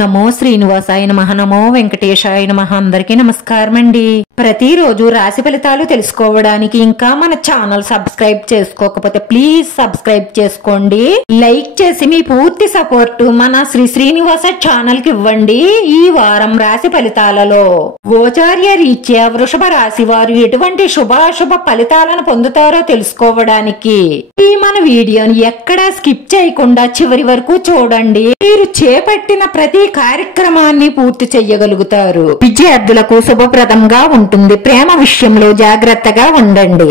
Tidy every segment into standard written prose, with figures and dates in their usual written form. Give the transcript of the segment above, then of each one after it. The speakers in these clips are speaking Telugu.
నమో శ్రీనివాసాయ నమః నమో వెంకటేశాయ నమః అందరికీ నమస్కారం అండి। ప్రతిరోజు రాశి ఫలితాలు తెలుసుకోవడానికి ఇంకా మన ఛానల్ సబ్స్క్రైబ్ చేసుకోకపోతే ప్లీజ్ సబ్స్క్రైబ్ చేసుకోండి। లైక్ చేసి మీ పూర్తి సపోర్ట్ మన శ్రీనివాస ఛానల్ కి ఇవ్వండి। ఈ వారం రాశి ఫలితాలలో గోచార్య రీత్యా వృషభ రాశి వారు ఎటువంటి శుభాశుభ ఫలితాలను పొందుతారో తెలుసుకోవడానికి ఈ మన వీడియోని ఎక్కడా స్కిప్ చేయకుండా చివరి వరకు చూడండి। మీరు చేపట్టిన ప్రతి కార్యక్రమాన్ని పూర్తి చేయగలుగుతారు। విద్యార్థులకు శుభప్రదంగా ఉంటుంది। ప్రేమ విషయంలో జాగ్రత్తగా ఉండండి।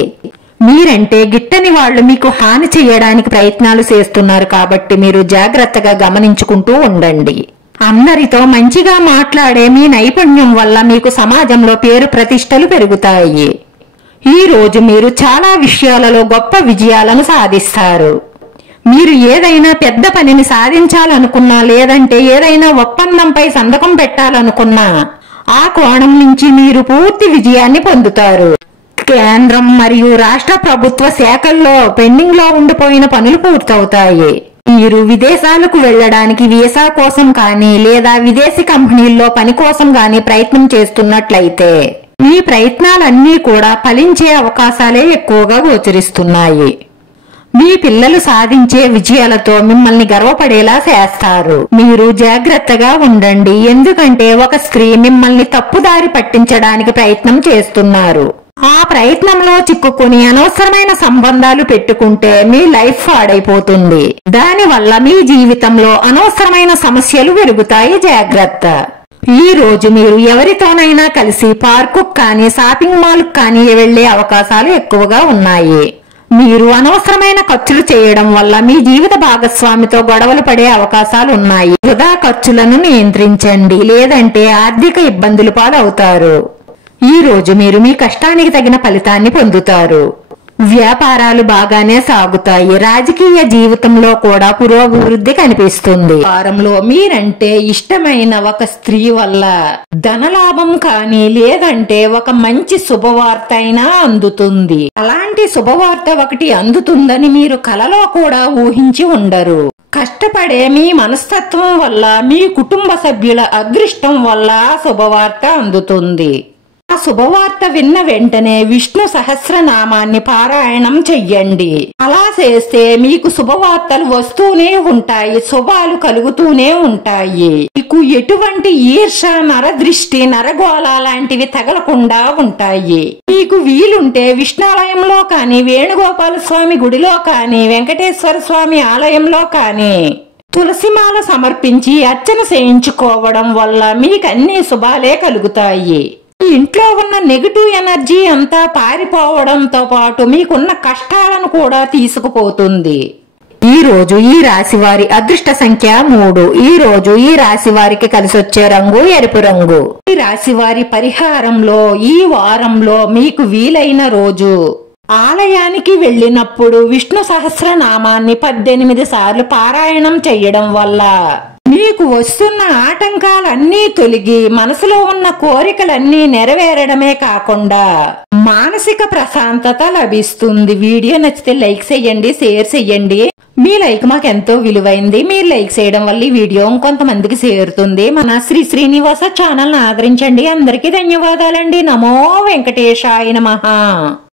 మీరంటే గిట్టని వాళ్ళు మీకు హాని చేయడానికి ప్రయత్నాలు చేస్తున్నారు కాబట్టి మీరు జాగ్రత్తగా గమనించుకుంటూ ఉండండి। అందరితో మంచిగా మాట్లాడే మీ నైపుణ్యం వల్ల మీకు సమాజంలో పేరు ప్రతిష్టలు పెరుగుతాయి। ఈ రోజు మీరు చాలా విషయాలలో గొప్ప విజయాలను సాధిస్తారు। మీరు ఏదైనా పెద్ద పనిని సాధించాలనుకున్నా లేదంటే ఏదైనా ఒప్పందంపై సంతకం పెట్టాలనుకున్నా ఆ కోణం నుంచి మీరు పూర్తి విజయాన్ని పొందుతారు। కేంద్రం మరియు రాష్ట్ర ప్రభుత్వ శాఖల్లో పెండింగ్ లో ఉండిపోయిన పనులు పూర్తవుతాయి। మీరు విదేశాలకు వెళ్లడానికి వీసా కోసం కానీ లేదా విదేశీ కంపెనీల్లో పని కోసం గానీ ప్రయత్నం చేస్తున్నట్లయితే మీ ప్రయత్నాలన్నీ కూడా ఫలించే అవకాశాలే ఎక్కువగా గోచరిస్తున్నాయి। మీ పిల్లలు సాధించే విజయాలతో మిమ్మల్ని గర్వపడేలా చేస్తారు। మీరు జాగ్రత్తగా ఉండండి, ఎందుకంటే ఒక స్త్రీ మిమ్మల్ని తప్పుదారి పట్టించడానికి ప్రయత్నం చేస్తున్నారు। ఆ ప్రయత్నంలో చిక్కుకుని అనవసరమైన సంబంధాలు పెట్టుకుంటే మీ లైఫ్ పాడైపోతుంది। దానివల్ల మీ జీవితంలో అనవసరమైన సమస్యలు పెరుగుతాయి, జాగ్రత్త। ఈ రోజు మీరు ఎవరితోనైనా కలిసి పార్కు కానీ షాపింగ్ మాల్ కానీ వెళ్లే అవకాశాలు ఎక్కువగా ఉన్నాయి। మీరు అనవసరమైన ఖర్చులు చేయడం వల్ల మీ జీవిత భాగస్వామితో గొడవలు పడే అవకాశాలు ఉన్నాయి। వృధా ఖర్చులను నియంత్రించండి, లేదంటే ఆర్థిక ఇబ్బందులు పాలవుతారు। ఈ రోజు మీరు మీ కష్టానికి తగిన ఫలితాన్ని పొందుతారు। వ్యాపారాలు బాగానే సాగుతాయి। రాజకీయ జీవితంలో కూడా పురోభివృద్ధి కనిపిస్తుంది। వారంలో మీరంటే ఇష్టమైన ఒక స్త్రీ వల్ల ధనలాభం కానీ లేదంటే ఒక మంచి శుభవార్త అయినా అందుతుంది। అలాంటి శుభవార్త ఒకటి అందుతుందని మీరు కలలో కూడా ఊహించి ఉండరు। కష్టపడే మీ మనస్తత్వం వల్ల మీ కుటుంబ సభ్యుల అదృష్టం వల్ల శుభవార్త అందుతుంది। ఆ శుభవార్త విన్న వెంటనే విష్ణు సహస్రనామాన్ని పారాయణం చెయ్యండి। అలా చేస్తే మీకు శుభవార్తలు వస్తూనే ఉంటాయి, శుభాలు కలుగుతూనే ఉంటాయి। మీకు ఎటువంటి ఈర్ష, నరదృష్టి, నరగోళ లాంటివి తగలకుండా ఉంటాయి। మీకు వీలుంటే విష్ణాలయంలో కానీ, వేణుగోపాల స్వామి గుడిలో కానీ, వెంకటేశ్వర స్వామి ఆలయంలో కానీ తులసిమాల సమర్పించి అర్చన చేయించుకోవడం వల్ల మీకన్నీ శుభాలే కలుగుతాయి। ఇంట్లో ఉన్న నెగటివ్ ఎనర్జీ అంతా పారిపోవడంతో పాటు మీకున్న కష్టాలను కూడా తీసుకుపోతుంది। ఈ రోజు ఈ రాశి వారి అదృష్ట సంఖ్య 3। ఈ రోజు ఈ రాశి వారికి కలిసొచ్చే రంగు ఎరుపు రంగు। ఈ రాశి వారి పరిహారంలో ఈ వారంలో మీకు వీలైన రోజు ఆలయానికి వెళ్ళినప్పుడు విష్ణు సహస్రనామాన్ని 18 సార్లు పారాయణం చెయ్యడం వల్ల మీకు వస్తున్న ఆటంకాలన్నీ తొలగి మనసులో ఉన్న కోరికలన్నీ నెరవేరడమే కాకుండా మానసిక ప్రశాంతత లభిస్తుంది। వీడియో నచ్చితే లైక్ చేయండి, షేర్ చేయండి। మీ లైక్ మాకు ఎంతో విలువైంది। మీరు లైక్ చేయడం వల్ల ఈ వీడియో కొంతమందికి చేరుతుంది। మన శ్రీనివాస ఛానల్ ఆదరించండి। అందరికీ ధన్యవాదాలండి। నమో వెంకటేశాయ నమః।